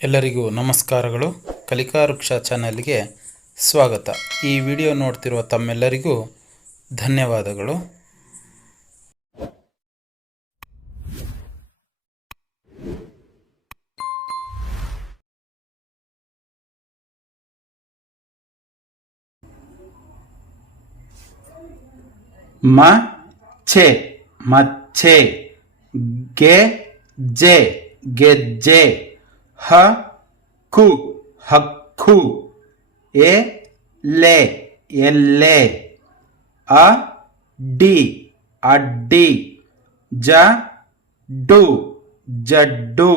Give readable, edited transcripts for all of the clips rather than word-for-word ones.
ಎಲ್ಲರಿಗೂ ನಮಸ್ಕಾರಗಳು. ಕಲಿಕಾ ವೃಕ್ಷ ಚಾನಲ್ಗೆ ಸ್ವಾಗತ. ಈ ವಿಡಿಯೋ ನೋಡ್ತಿರುವ ತಮ್ಮೆಲ್ಲರಿಗೂ ಧನ್ಯವಾದಗಳು. ಮಚ್ಚೆ ಮಚ್ಚೆ, ಗೆಜ್ಜೆ ಗೆಜ್ಜೆ, ಹಕ್ಕು ಹಕ್ಕು, ಎಲೆ ಎಲೆ, ಅಡ್ಡಿ ಅಡ್ಡಿ, ಜಡ್ಡು ಜಡ್ಡು,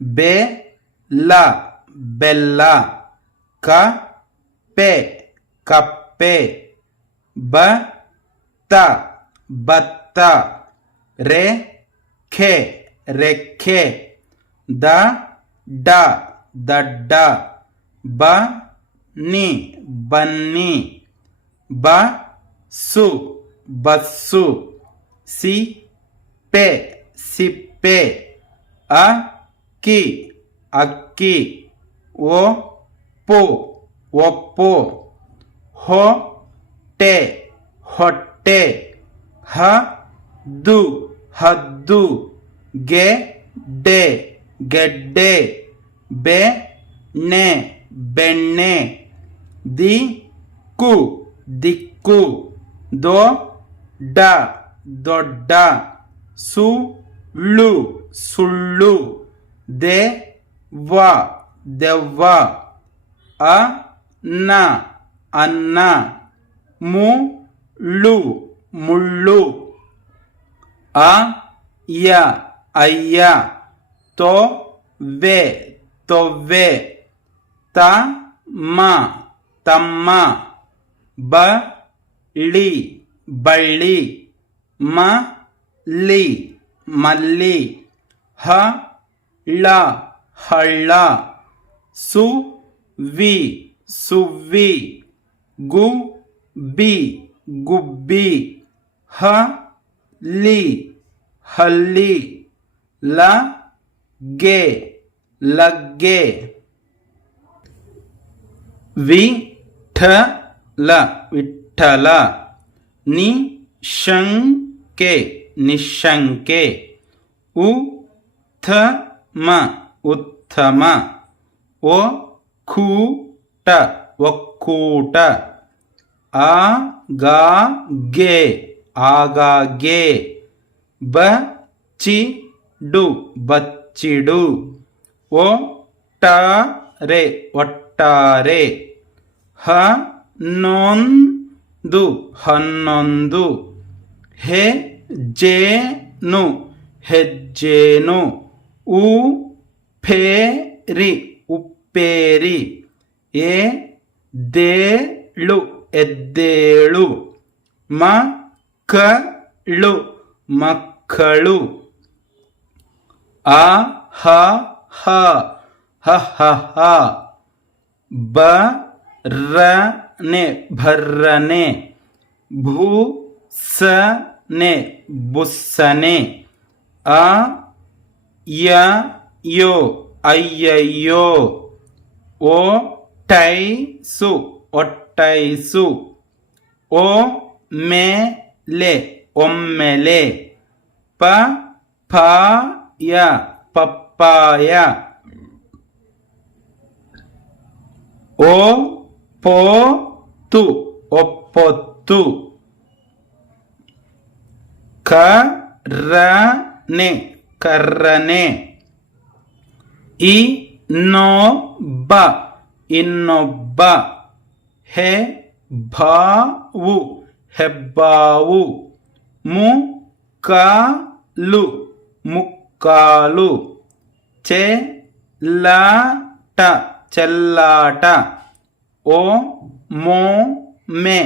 ಬೆಲ್ಲ ಬೆಲ್ಲ, ಕಪ್ಪೆ ಕಪ್ಪೆ, ಭತ್ತ ಭತ್ತ, ರೆಕ್ಕೆ ರೆಕ್ಕೆ, ದಡ್ಡ ದಡ್ಡ, ಬನ್ನಿ ಬನ್ನಿ, ಬಸ್ಸು ಬಸ್ಸು, ಸಿಪ್ಪೆ ಸಿಪ್ಪೆ, ಅಕ್ಕಿ ಅಕ್ಕಿ, ಒಪ್ಪು ಒಪ್ಪು, ಹೊಟ್ಟೆ ಹೊಟ್ಟೆ, ಹದ್ದು ಹದ್ದು, ಗೆಡ್ಡೆ ಗೆಡ್ಡೆ, ಬೆಣ್ಣೆ ಬೆಣ್ಣೆ, ದಿಕ್ಕು ದಿಕ್ಕು, ದೊಡ್ಡ ದೊಡ್ಡ, ಸುಳ್ಳು ಸುಳ್ಳು, ದೆವ್ವ ದೆವ್ವ, ಅನ್ನ ಅನ್ನ, ಮುಳ್ಳು ಮುಳ್ಳು, ಅಯ್ಯ ತೊವ್ವೆ ತೊವ್ವೆ, ತಮ್ಮ ತಮ್ಮ, ಬಳ್ಳಿ ಬಳ್ಳಿ, ಮಲ್ಲಿ ಮಲ್ಲಿ, ಹಳ್ಳ ಹಳ್ಳ, ಸುವ್ವಿ ಸುವ್ವಿ, ಗುಬ್ಬಿ ಗುಬ್ಬಿ, ಹಲ್ಲಿ ಹಲ್ಲಿ, ಲಗ್ಗೆ ಲಗ್ಗೆ, ವಿಠಲ ವಿಠಲ, ನಿಶಂಕೆ ನಿಶಂಕೆ, ಉತ್ತಮ ಉತ್ತಮ, ಒಕ್ಕೂಟ ಒಕ್ಕೂಟ, ಆಗಾಗ್ಗೆ ಆಗಾಗ್ಗೆ, ಬಚ್ಚಿಡು ಬಚ್ಚಿಡು, ಒಟ್ಟಾರೆ ಒಟ್ಟಾರೆ, ಹನ್ನೊಂದು ಹನ್ನೊಂದು, ಹೆಜ್ಜೇನು ಹೆಜ್ಜೇನು, ಉಪ್ಪೇರಿ ಉಪ್ಪೇರಿ, ಎದ್ದೇಳು ಎದ್ದೇಳು, ಮಕ್ಕಳು ಮಕ್ಕಳು, ಆಹ ಹ ಹ ಹ ಹ, ಬರ್ರನೆ ಭರ್ರನೆ, ಭೂಸನೆ ಬುಸ್ಸನೆ, ಅಯ್ಯಯ್ಯೋ ಅಯ್ಯಯ್ಯೋ, ಒಟ್ಟೈಸು ಒಟ್ಟೈಸು, ಒಮ್ಮೆಲೆ ಒಮ್ಮೆಲೆ, ಪಪ್ಪಾಯ ಪಪ್ಪಾಯ, ಒಪ್ಪೋತು ಒಪ್ಪೊತ್ತು, ಕರ್ರನೆ ಕರ್ರನೆ, ಇನ್ನೊಬ್ಬ ಇನ್ನೊಬ್ಬ, ಹೆಬ್ಬಾವು ಹೆಬ್ಬಾವು, ಮುಕ್ಕಾಲು ಮುಕ್ಕಾಲು, ಚೆಲ್ಲಾಟ ಚೆಲ್ಲಾಟ, ಒಮ್ಮೊಮ್ಮೆ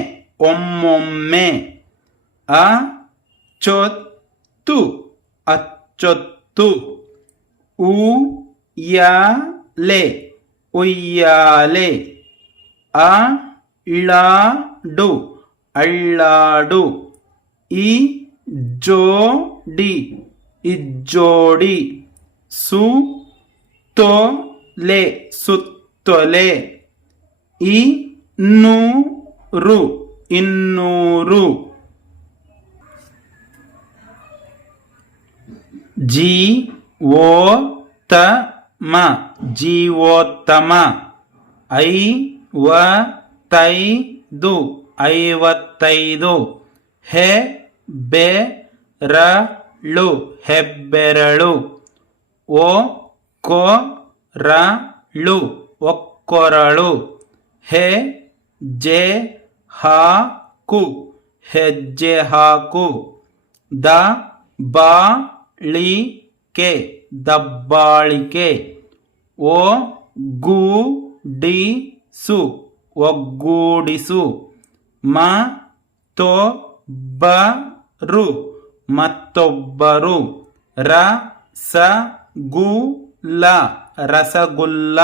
ಒಮ್ಮೊಮ್ಮೆ, ಅಚ್ಚೊತ್ತು ಅಚ್ಚೊತ್ತು, ಉಯ್ಯಾಲೆ ಉಯ್ಯಾಲೆ, ಅಳ್ಳಾಡು ಅಳ್ಳಾಡು, ಇಜ್ಜೋಡಿ ಇಜ್ಜೋಡಿ, ಸುತ್ತೋಲೆ ಲೆ ಸುತ್ತೊಲೆ. ಇನ್ನೂರು ಇನ್ನೂರು. ಜೀವೋತ್ತಮ ಜೀವೋತ್ತಮ. ಐವತ್ತೈದು ಐವತ್ತೈದು. ಹೆಬ್ಬೆರಳು ಹೆಬ್ಬೆರಳು. ಒಕ್ಕೊರಳು ಒಕ್ಕೊರಳು. ಹೆಜ್ಜೆ ಹಾಕು ಹೆಜ್ಜೆ ಹಾಕು. ದಬ್ಬಾಳಿಕೆ ದಬ್ಬಾಳಿಕೆ. ಒಗ್ಗೂಡಿಸು ಒಗ್ಗೂಡಿಸು. ಮತ್ತೊಬ್ಬರು ಮತ್ತೊಬ್ಬರು. ರಸಗುಲ್ಲ ರಸಗುಲ್ಲ.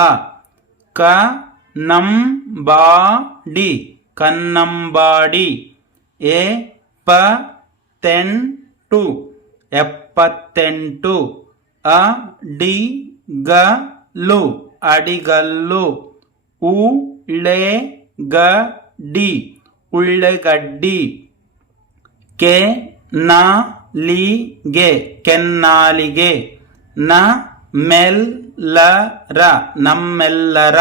ಕನ್ನಂಬಾಡಿ ಕನ್ನಂಬಾಡಿ. ಎಪ್ಪತ್ತೆಂಟು ಎಪ್ಪತ್ತೆಂಟು. ಅಡಿಗಲ್ಲು ಅಡಿಗಲ್ಲು. ಉಳ್ಳೇಗಡ್ಡಿ ಉಳ್ಳೇಗಡ್ಡಿ. ಕೆನ್ನಾಲಿಗೆ ಕೆನ್ನಾಲಿಗೆ. ನಮ್ಮೆಲ್ಲರ ನಮ್ಮೆಲ್ಲರ.